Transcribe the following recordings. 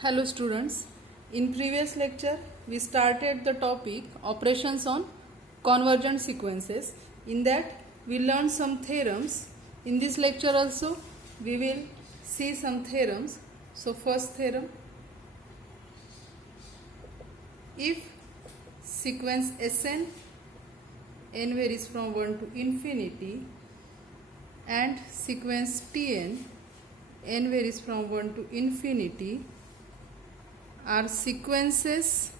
Hello students, in previous lecture we started the topic operations on convergent sequences. In that we learned some theorems. In this lecture also we will see some theorems. So first theorem, if sequence Sn n varies from 1 to infinity and sequence Tn n varies from 1 to infinity are sequences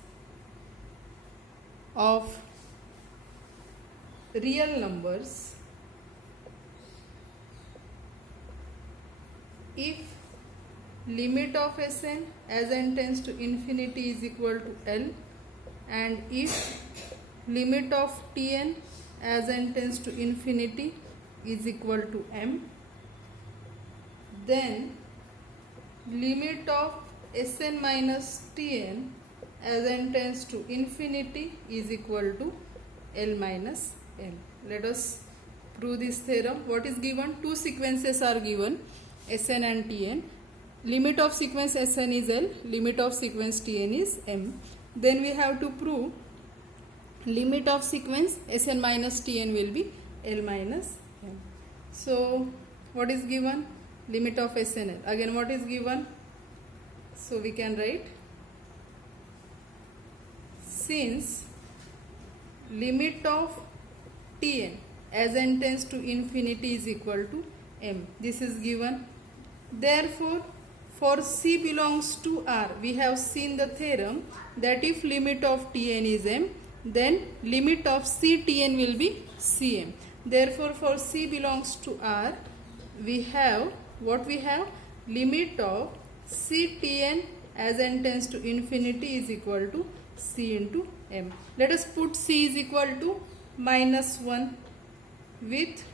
of real numbers if limit of Sn as n tends to infinity is equal to L and if limit of Tn as n tends to infinity is equal to M, then limit of Sn minus Tn as n tends to infinity is equal to L minus L. Let us prove this theorem. What is given? Two sequences are given, Sn and Tn. Limit of sequence Sn is L, limit of sequence Tn is M. Then we have to prove limit of sequence Sn minus Tn will be L minus M. So what is given? Limit of Snl. Again what is given? So we can write, since limit of Tn as n tends to infinity is equal to M, this is given. Therefore for C belongs to R, we have seen the theorem that if limit of Tn is M, then limit of Ctn will be Cm. Therefore for C belongs to R, we have what we have? Limit of Ctn as n tends to infinity is equal to C into M. Let us put C is equal to minus 1 with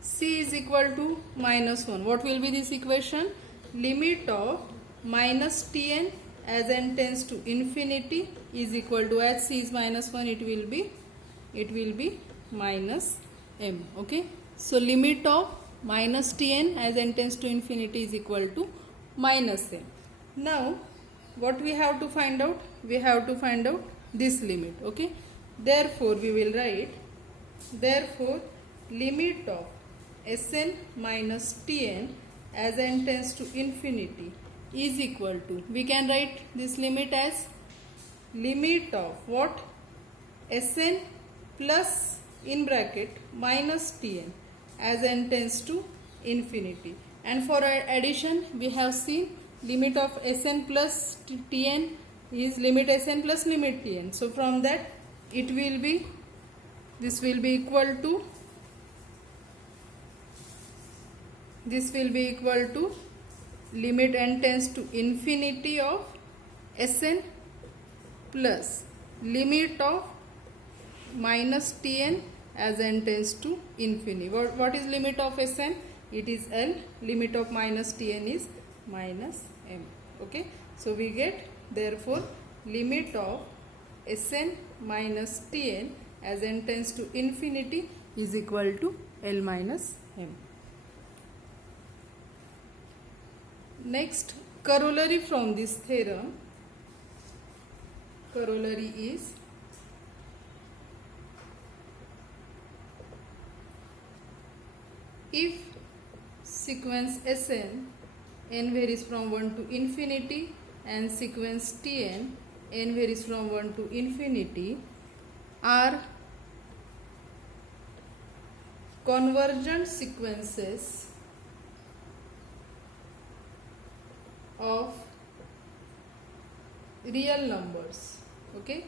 C is equal to minus 1. What will be this equation? Limit of minus Tn as n tends to infinity is equal to, as C is minus 1, it will be minus M. Okay. So limit of minus Tn as n tends to infinity is equal to minus M. Now what we have to find out? We have to find out this limit. Okay. Therefore we will write, therefore limit of Sn minus Tn as n tends to infinity is equal to, we can write this limit as limit of what? Sn plus in bracket minus Tn as n tends to infinity. And for addition we have seen limit of Sn plus Tn is limit Sn plus limit Tn. So from that it will be, this will be equal to, this will be equal to limit n tends to infinity of Sn plus limit of minus Tn as n tends to infinity. What is limit of Sn? It is L. Limit of minus Tn is minus M. Okay. So we get, therefore limit of Sn minus Tn as n tends to infinity is equal to L minus M. Next, corollary from this theorem. Corollary is, if sequence Sn n varies from 1 to infinity and sequence Tn n varies from 1 to infinity are convergent sequences of real numbers. Okay,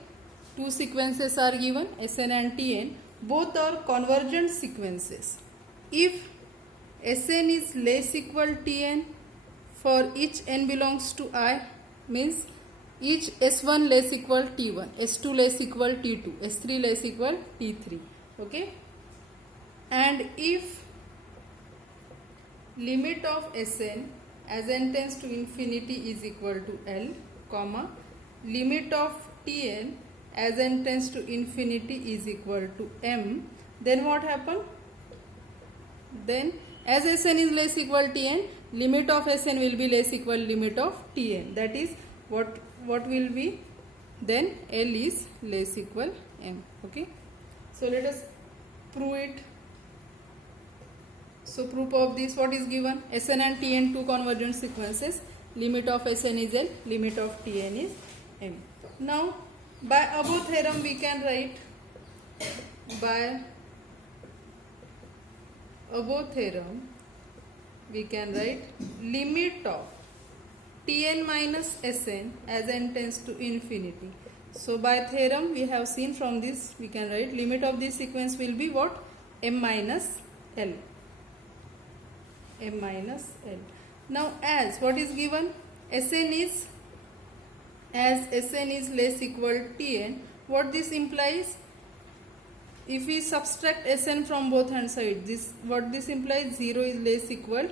two sequences are given, Sn and Tn, both are convergent sequences. If Sn is less equal Tn for each n belongs to I, means each S1 less equal T1, S2 less equal T2, S3 less equal T3. Okay, and if limit of Sn as n tends to infinity is equal to L, comma, limit of Tn as n tends to infinity is equal to M, then what happen? Then as Sn is less equal Tn, limit of Sn will be less equal limit of Tn. That is what will be then L is less equal M. Okay. So let us prove it. So proof of this, what is given? Sn and Tn two convergent sequences. Limit of Sn is L, limit of Tn is M. Now by above theorem we can write, by above theorem we can write limit of Tn minus Sn as n tends to infinity. So by theorem we have seen from this we can write limit of this sequence will be what? M minus L. M minus L. Now as what is given? Sn is, as Sn is less equal Tn, what this implies? If we subtract Sn from both hand sides, this what this implies? 0 is less equal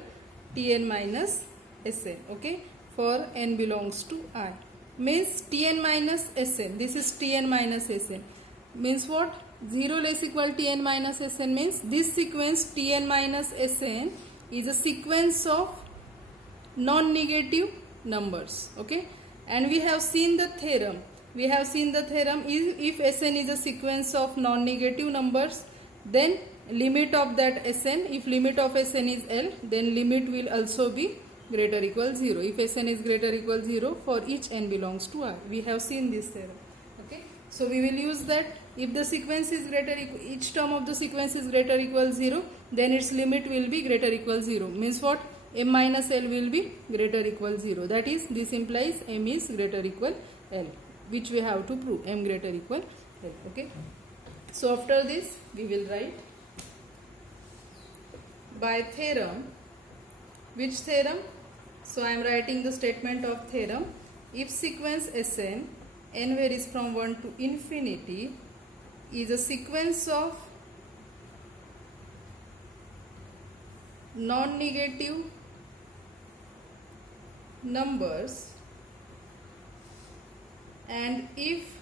Tn minus Sn. Okay, for n belongs to I. Means Tn minus Sn. This is Tn minus Sn. Means what? 0 less equal Tn minus Sn means this sequence Tn minus Sn is a sequence of non-negative numbers. Okay, and we have seen the theorem. We have seen the theorem is if Sn is a sequence of non-negative numbers, then limit of that Sn, if limit of Sn is L, then limit will also be greater or equal 0. If Sn is greater or equal 0 for each n belongs to I. We have seen this theorem. Okay, so we will use that. If the sequence is greater, each term of the sequence is greater or equal 0, then its limit will be greater or equal 0. Means what? M minus L will be greater or equal 0. That is, this implies M is greater or equal L, which we have to prove, M greater or equal L. Okay. So after this we will write by theorem. Which theorem? So I am writing the statement of theorem. If sequence Sn, n varies from 1 to infinity, is a sequence of non-negative numbers, and if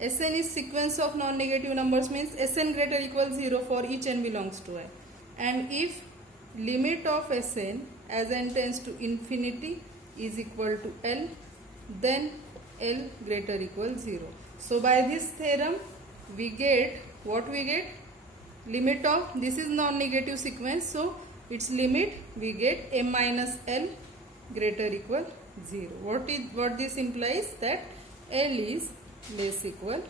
Sn is sequence of non-negative numbers means Sn greater or equal 0 for each n belongs to I, and if limit of Sn as n tends to infinity is equal to L, then L greater or equal 0. So by this theorem we get what? We get limit of, this is non-negative sequence, so its limit we get M minus L greater or equal 0. What this implies? That L is less equal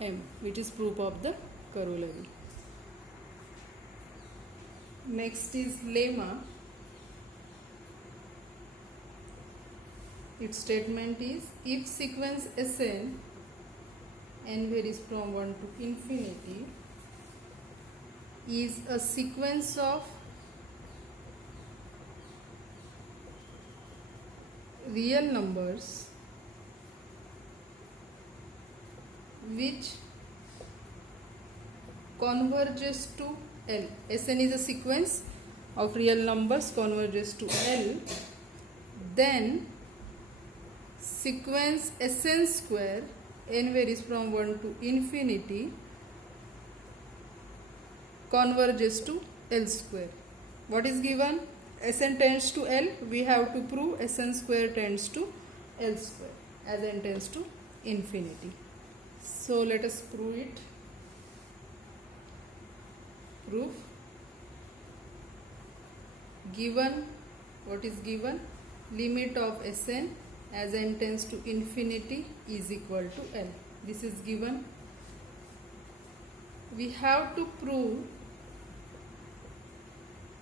M, which is proof of the corollary. Next is lemma. Its statement is if sequence Sn, n varies from 1 to infinity, is a sequence of real numbers which converges to L. Sn is a sequence of real numbers converges to L, then sequence Sn square, n varies from 1 to infinity, converges to L square. What is given? Sn tends to L. We have to prove Sn square tends to L square as n tends to infinity. So let us prove it. Proof. Given, what is given? Limit of Sn as n tends to infinity is equal to L. This is given. We have to prove,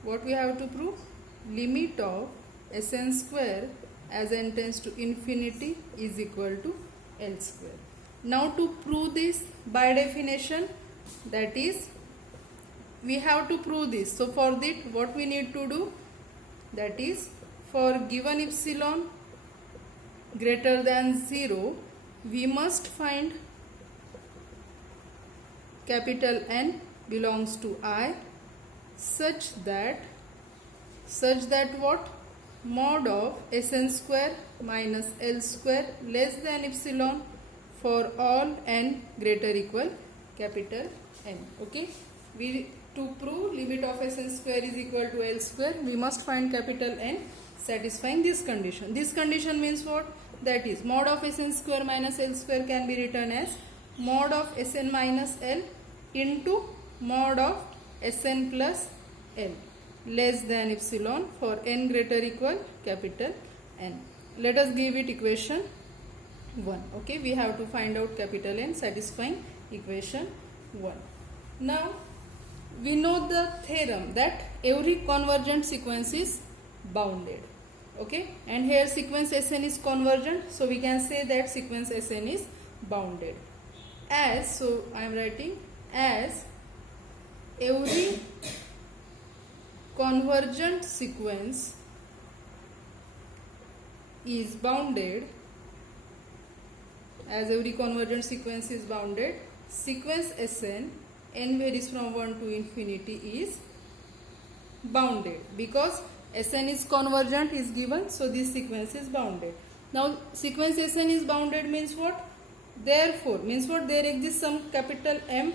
what we have to prove? Limit of Sn square as n tends to infinity is equal to L square. Now to prove this by definition, that is, we have to prove this. So for that what we need to do? That is, for given epsilon greater than 0, we must find capital N belongs to I such that what? Mod of Sn square minus L square less than epsilon for all n greater equal capital N. Okay, we to prove limit of Sn square is equal to L square, we must find capital N satisfying this condition. This condition means what? That is mod of Sn square minus L square can be written as mod of Sn minus L into mod of Sn plus L less than epsilon for n greater equal capital N. Let us give it equation 1. Okay, we have to find out capital N satisfying equation 1. Now we know the theorem that every convergent sequence is bounded. Okay, and here sequence Sn is convergent, so we can say that sequence Sn is bounded. As, so I am writing as every convergent sequence is bounded, as every convergent sequence is bounded, sequence Sn, n varies from 1 to infinity, is bounded because Sn is convergent is given, so this sequence is bounded. Now sequence Sn is bounded means what? Therefore means what? There exists some capital M,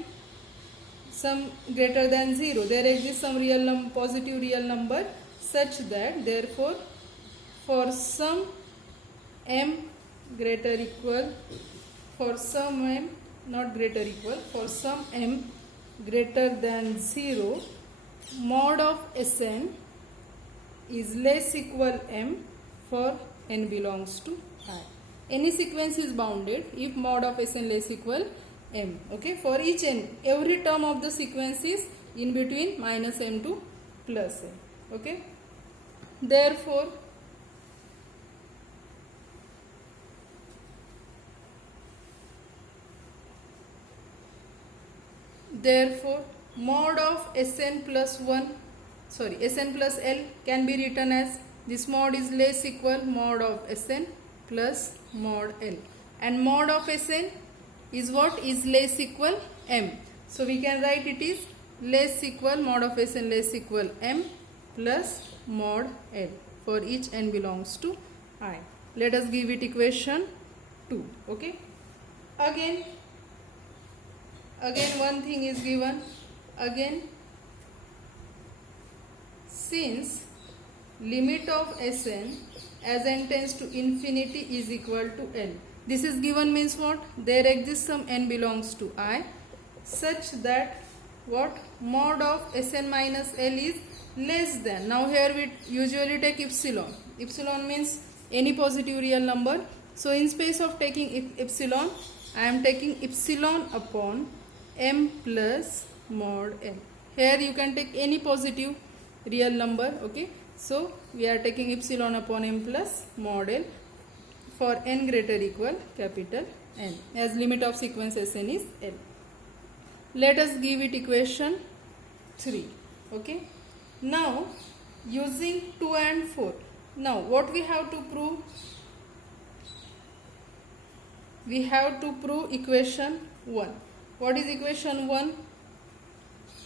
some greater than 0. There exists some real positive real number such that therefore for some m greater equal, for some m not greater equal, for some m greater than 0, mod of Sn is less equal m for n belongs to I. Any sequence is bounded if mod of Sn less equal m. Okay, for each n, every term of the sequence is in between minus m to plus m. Okay, therefore mod of Sn plus 1, sorry, Sn plus L can be written as this mod is less equal mod of Sn plus mod L, and mod of Sn is what? Is less equal m. So we can write it is less equal mod of Sn less equal m plus mod L for each n belongs to I. Let us give it equation 2. Okay, again one thing is given. Again, since limit of Sn as n tends to infinity is equal to L, this is given means what? There exists some n belongs to I such that what? Mod of Sn minus L is less than. Now here we usually take epsilon. Epsilon means any positive real number. So in space of taking epsilon, I am taking epsilon upon m plus mod L. Here you can take any positive real number. Okay, so we are taking epsilon upon m plus mod L for n greater equal capital N, as limit of sequence Sn is L. Let us give it equation 3. Okay, now using 2 and 4, now what we have to prove? We have to prove equation 1. What is equation 1?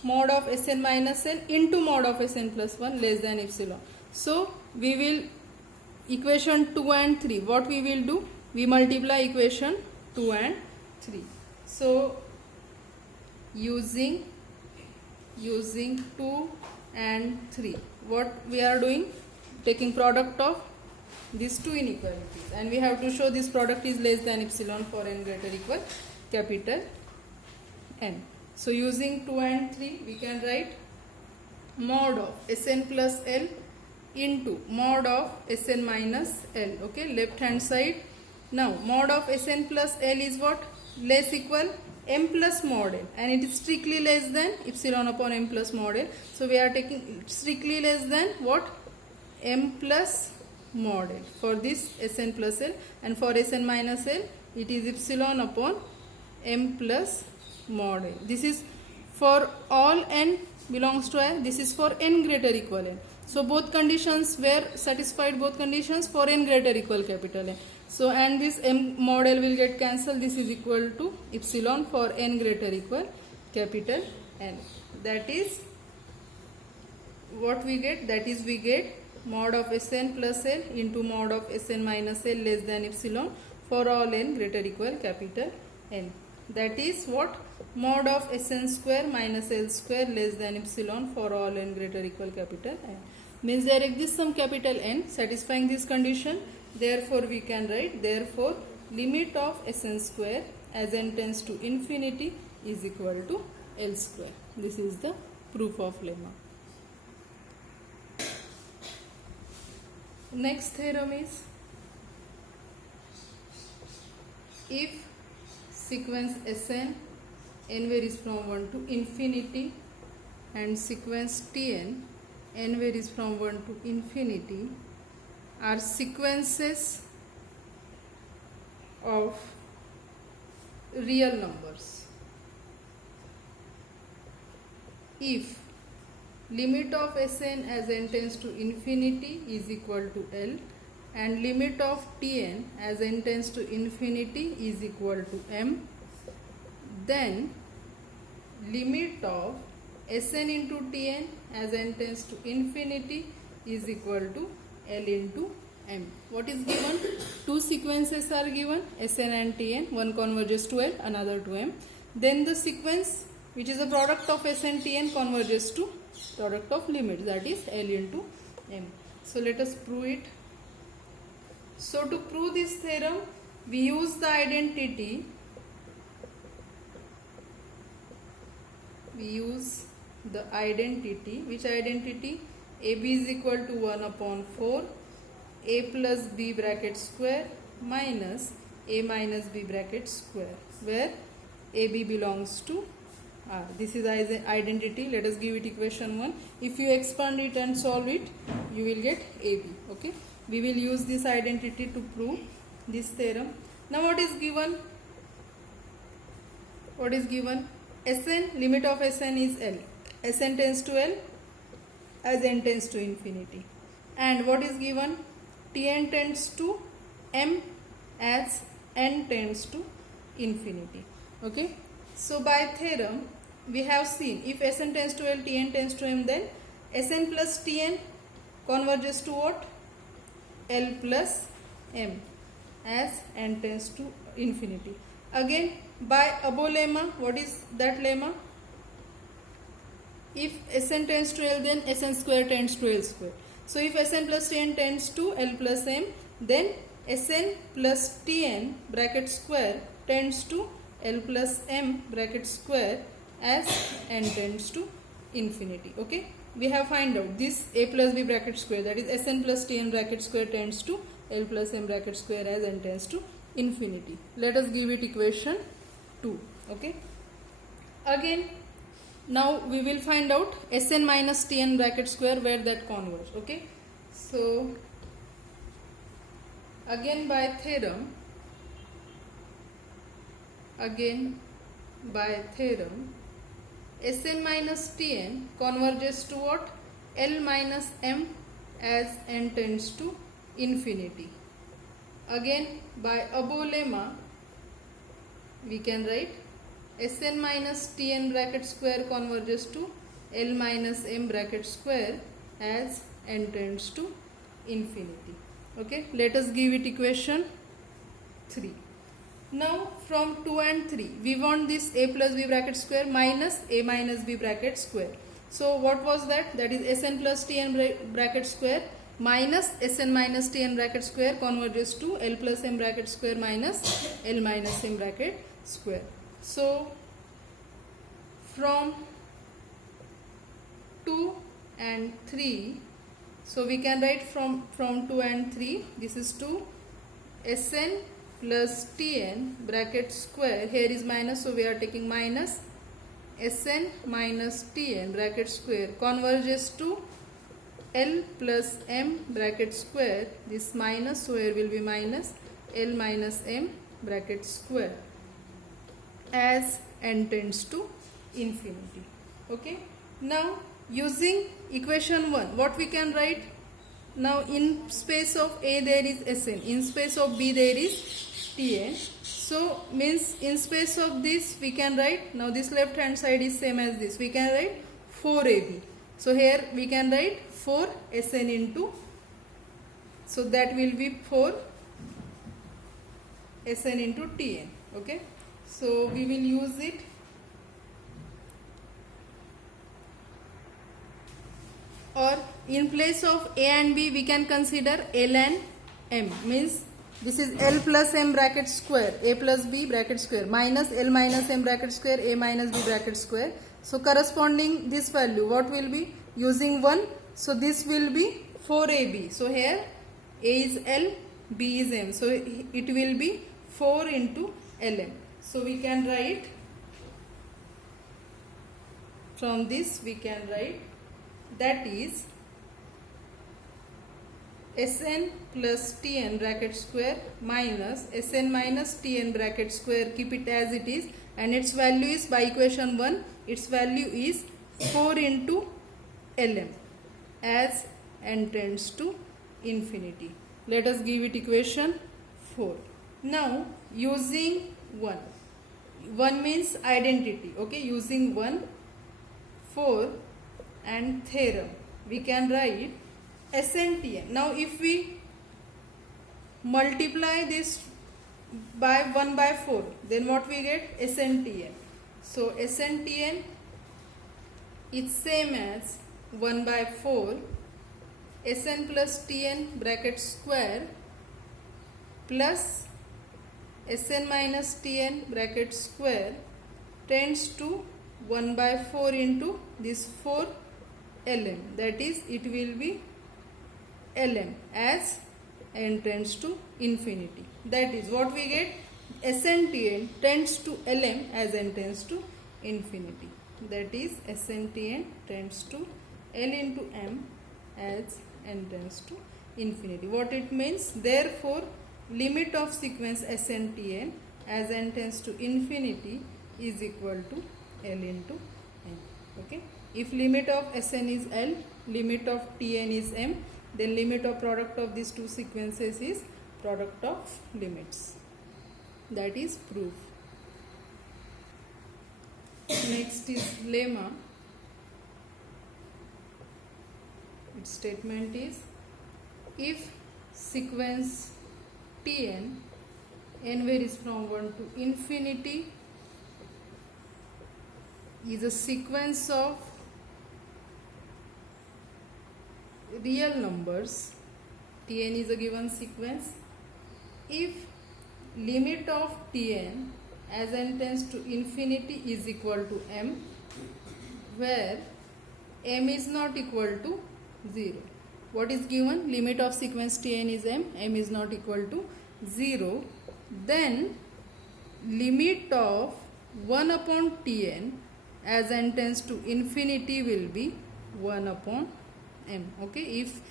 Mod of Sn minus L into mod of Sn plus 1 less than epsilon. So we will equation 2 and 3. What we will do? We multiply equation 2 and 3. So using 2 and 3, what we are doing? Taking product of these two inequalities, and we have to show this product is less than epsilon for n greater equal capital N. So using 2 and 3, we can write mod of Sn plus L into mod of Sn minus L. Okay, left hand side. Now mod of Sn plus L is what? Less equal m plus mod L, and it is strictly less than epsilon upon m plus mod L. So we are taking strictly less than what? M plus mod L for this Sn plus L, and for Sn minus L it is epsilon upon m plus mod L. This is for all n belongs to I. This is for n greater equal n. So both conditions were satisfied, both conditions for n greater equal capital N. So and this m mod L will get cancelled. This is equal to epsilon for n greater equal capital N. That is what we get. That is we get mod of Sn plus L into mod of Sn minus L less than epsilon for all n greater equal capital N. that is what? Mod of Sn square minus L square less than epsilon for all n greater or equal capital N. Means there exists some capital N satisfying this condition. Therefore we can write, therefore limit of Sn square as n tends to infinity is equal to L square. This is the proof of lemma. Next theorem is, if sequence Sn n varies from 1 to infinity and sequence Tn n varies from 1 to infinity are sequences of real numbers, if limit of Sn as n tends to infinity is equal to L and limit of Tn as n tends to infinity is equal to M, then limit of Sn into Tn as n tends to infinity is equal to L into M. What is given? Two sequences are given, Sn and Tn, one converges to L, another to M. Then the sequence which is a product of Sn Tn converges to product of limits, that is L into M. So let us prove it. So to prove this theorem, we use the identity. Which identity? AB is equal to 1 upon 4 A plus B bracket square minus A minus B bracket square, where AB belongs to R. This is identity. Let us give it equation 1. If you expand it and solve it, you will get AB. Okay. We will use this identity to prove this theorem. Now what is given? What is given? Sn, limit of Sn is L. Sn tends to L as n tends to infinity. And what is given? Tn tends to M as n tends to infinity. Okay. So by theorem, we have seen if Sn tends to L, Tn tends to M, then Sn plus Tn converges to what? L plus M as n tends to infinity. Again, by above lemma, what is that lemma? If Sn tends to L, then Sn square tends to L square. So if Sn plus Tn tends to L plus M, then Sn plus Tn bracket square tends to L plus M bracket square as n tends to infinity. Okay. We have find out this A plus B bracket square, that is Sn plus Tn bracket square tends to L plus M bracket square as n tends to infinity. Let us give it equation 2. Okay. Again, now we will find out Sn minus Tn bracket square where that converge. Okay. So again by theorem, Sn minus Tn converges to what? L minus M as n tends to infinity. Again by above lemma, we can write Sn minus Tn bracket square converges to L minus M bracket square as n tends to infinity. Okay. Let us give it equation 3. Now from 2 and 3, we want this A plus B bracket square minus A minus B bracket square. So what was that? That is Sn plus Tn bracket square minus Sn minus Tn bracket square converges to L plus M bracket square minus L minus M bracket square. So from 2 and 3, so we can write from 2 and 3, this is 2 Sn plus Tn bracket square, here is minus, so we are taking minus Sn minus Tn bracket square converges to L plus M bracket square, this minus, so here will be minus L minus M bracket square as n tends to infinity. Okay. Now using equation 1, what we can write? Now in space of A there is Sn, in space of B there is Tn. So means in space of this we can write, now this left hand side is same as this, we can write 4AB. So here we can write 4 Sn into, so that will be 4 Sn into Tn. Okay. So we will use it. Or in place of A and B we can consider L and M, means this is L plus M bracket square, A plus B bracket square, minus L minus M bracket square, A minus B bracket square. So corresponding this value, what will be? Using 1, so this will be 4AB. So here A is L, B is M. So it will be 4 into Lm. So we can write, from this we can write, that is Sn plus Tn bracket square minus Sn minus Tn bracket square, keep it as it is, and its value is, by equation 1, its value is 4 into Lm as n tends to infinity. Let us give it equation 4. Now using 1 means identity, okay, using 1, 4 and theorem, we can write Sn(Tn). Now if we multiply this by 1 by 4, then what we get? Sn(Tn). So Sn(Tn) is same as 1 by 4 Sn plus Tn bracket square plus Sn minus Tn bracket square tends to 1 by 4 into this 4 Lm, that is it will be Lm as n tends to infinity. That is what we get, Sn(Tn) tends to Lm as n tends to infinity. That is Sn(Tn) tends to L into m as n tends to infinity. What it means? Therefore limit of sequence Sn(Tn) as n tends to infinity is equal to L into m. Okay. If limit of Sn is L, limit of Tn is m, then limit of product of these two sequences is product of limits. That is proof. Next is lemma. Its statement is, if sequence Tn, n varies from 1 to infinity, is a sequence of real numbers, Tn is a given sequence, if limit of Tn as n tends to infinity is equal to m, where m is not equal to 0. What is given? Limit of sequence Tn is m is not equal to 0, then limit of 1 upon Tn as n tends to infinity will be 1 upon m. Okay, if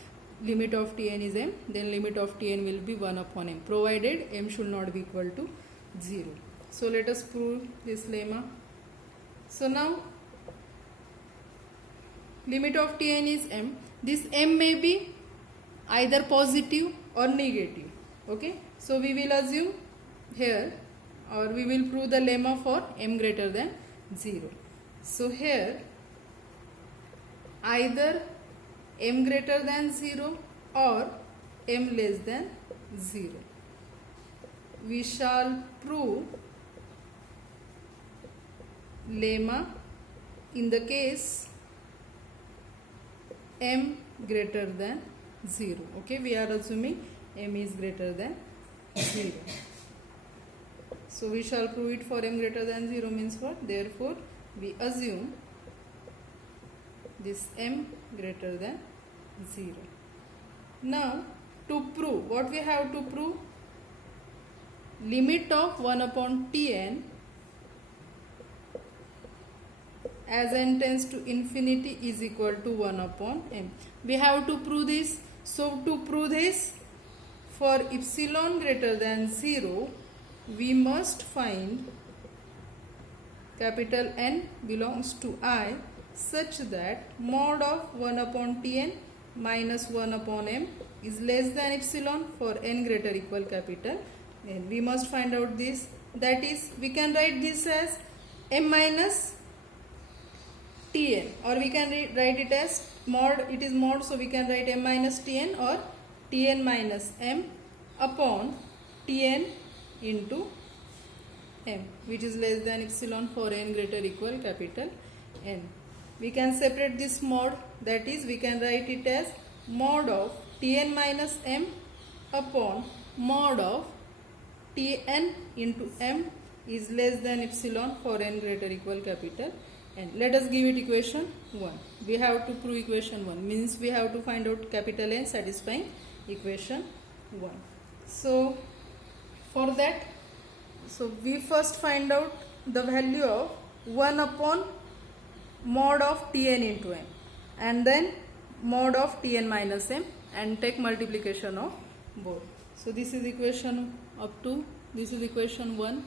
limit of Tn is m, then limit of Tn will be 1 upon m, provided m should not be equal to 0. So let us prove this lemma. So now limit of Tn is m. This m may be either positive or negative. Okay, so we will assume here, or we will prove the lemma for m greater than 0. So here either m greater than 0 or m less than 0. We shall prove lemma in the case m greater than 0. Okay, we are assuming m is greater than 0. So we shall prove it for m greater than 0 means what? Therefore we assume this m greater than 0. Now to prove, what we have to prove? Limit of 1 upon Tn as n tends to infinity is equal to 1 upon m. We have to prove this. So to prove this, for epsilon greater than 0, we must find capital N belongs to I such that mod of 1 upon Tn minus 1 upon m is less than epsilon for n greater equal capital N. We must find out this. That is, we can write this as m minus Tn, or we can write it as mod, it is mod, so we can write m minus Tn or Tn minus m upon Tn into m, which is less than epsilon for n greater equal capital N. We can separate this mod, that is we can write it as mod of Tn minus m upon mod of Tn into m is less than epsilon for n greater equal capital N. Let us give it equation 1. We have to prove equation 1, means we have to find out capital N satisfying equation 1. So for that, so we first find out the value of 1 upon mod of Tn into m and then mod of Tn minus m and take multiplication of both. So this is equation up to, this is equation 1.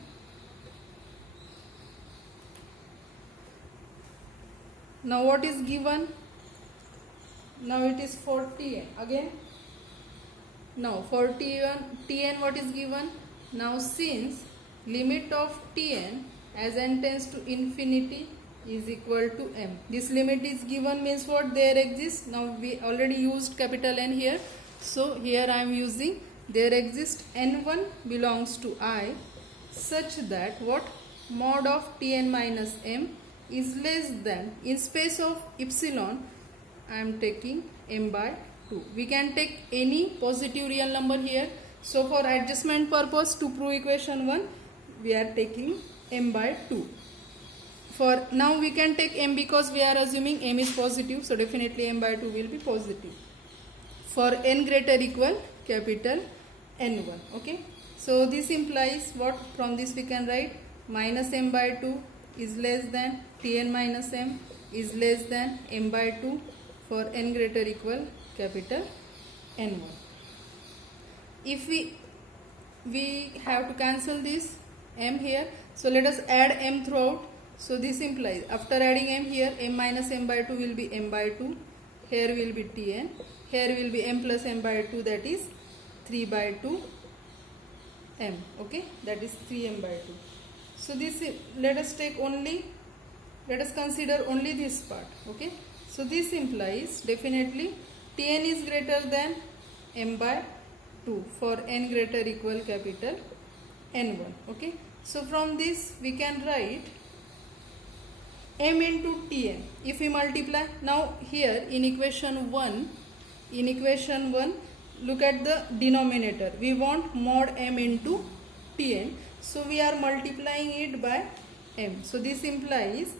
Now what is given? Now it is for Tn again. Now for Tn what is given? Now since limit of Tn as n tends to infinity is equal to m. This limit is given means what? There exists. Now we already used capital N here. So here I am using there exists n1 belongs to I such that what? Mod of Tn minus m is less than, in space of epsilon I am taking m by 2. We can take any positive real number here. So for adjustment purpose to prove equation 1 we are taking m by 2. For now we can take m because we are assuming m is positive, so definitely m by 2 will be positive for n greater equal capital N1. Okay, so this implies what? From this we can write minus m by 2 is less than Tn minus m is less than m by 2 for n greater equal capital N1. If we have to cancel this m here, so let us add m throughout. So this implies after adding m here, m minus m by 2 will be m by 2, here will be Tn, here will be m plus m by 2, that is 3 by 2 m. Okay, that is 3m by 2. So this, let us consider only this part. Okay, so this implies definitely Tn is greater than m by 2 for n greater equal capital N1. Okay, so from this we can write m into Tn. If we multiply now here in equation 1, look at the denominator. We want mod m into Tn. So we are multiplying it by m. So this implies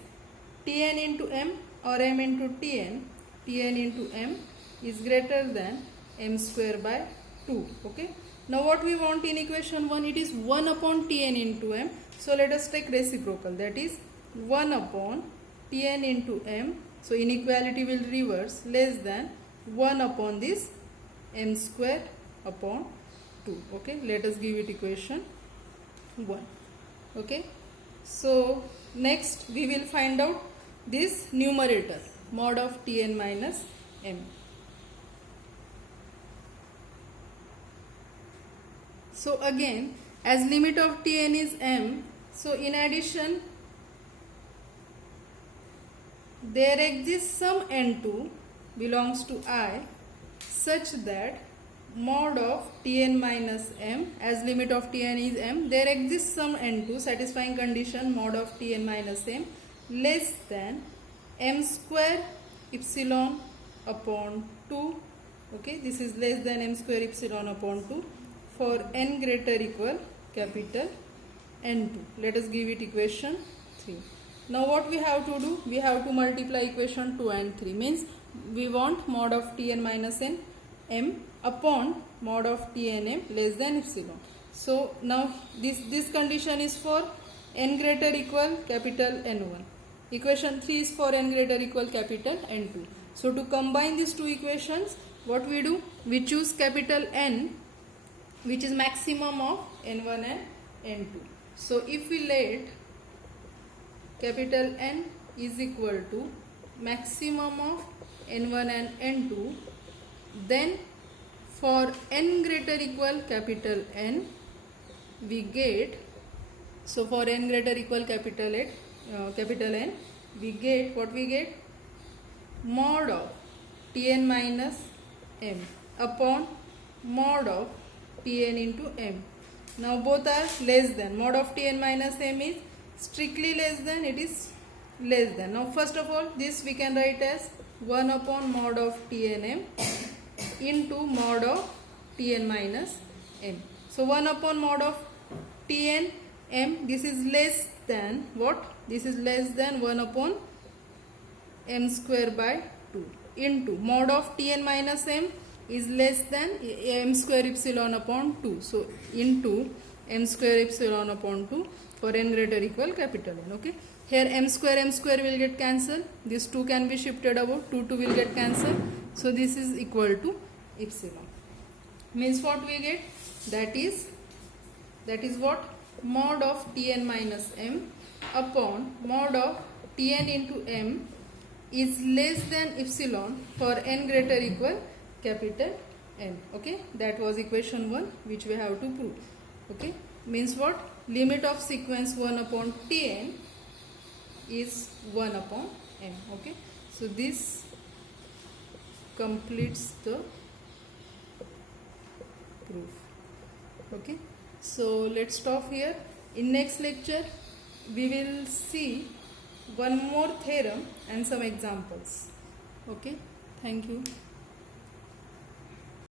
Tn into m or m into Tn into m is greater than m square by 2. Okay. Now what we want in equation 1? It is 1 upon Tn into m. So let us take reciprocal, that is 1 upon Tn into m. So inequality will reverse, less than 1 upon this m square upon 2. Okay, let us give it equation 1. Okay, so next we will find out this numerator mod of Tn minus m. So again, as limit of Tn is m, so in addition there exists some n2 belongs to I such that mod of Tn minus m, as limit of Tn is m, there exists some n2 satisfying condition mod of Tn minus m less than m square epsilon upon 2. Okay, this is less than m square epsilon upon 2 for n greater equal capital N2. Let us give it equation 3. Now what we have to do? We have to multiply equation 2 and 3, means we want mod of Tn minus n m upon mod of Tn m less than epsilon. So now this condition is for n greater equal capital N1. Equation 3 is for n greater equal capital N2. So to combine these two equations, what we do? We choose capital N, which is maximum of N1 and N2. So if we let capital N is equal to maximum of N1 and N2, then for n greater equal capital N we get, so for n greater equal capital N we get what we get? Mod of Tn minus m upon mod of Tn into m. Now both are less than. Mod of Tn minus m is strictly less than, it is less than. Now first of all, this we can write as 1 upon mod of Tnm into mod of Tn minus m. So 1 upon mod of Tn m, this is less than what? This is less than 1 upon m square by 2 into mod of Tn minus m is less than m square epsilon upon 2. So into m square epsilon upon 2 for n greater equal capital N. Okay. Here m square will get cancelled. This 2 can be shifted above. 2 will get cancelled. So this is equal to epsilon. Means what we get? That is what? Mod of Tn minus m upon mod of Tn into m is less than epsilon for n greater equal capital N. Okay, that was equation 1 which we have to prove. Okay, means what? Limit of sequence 1 upon Tn is 1 upon m. Okay, so this completes the proof. Okay, so let's stop here. In next lecture we will see one more theorem and some examples. Okay, thank you.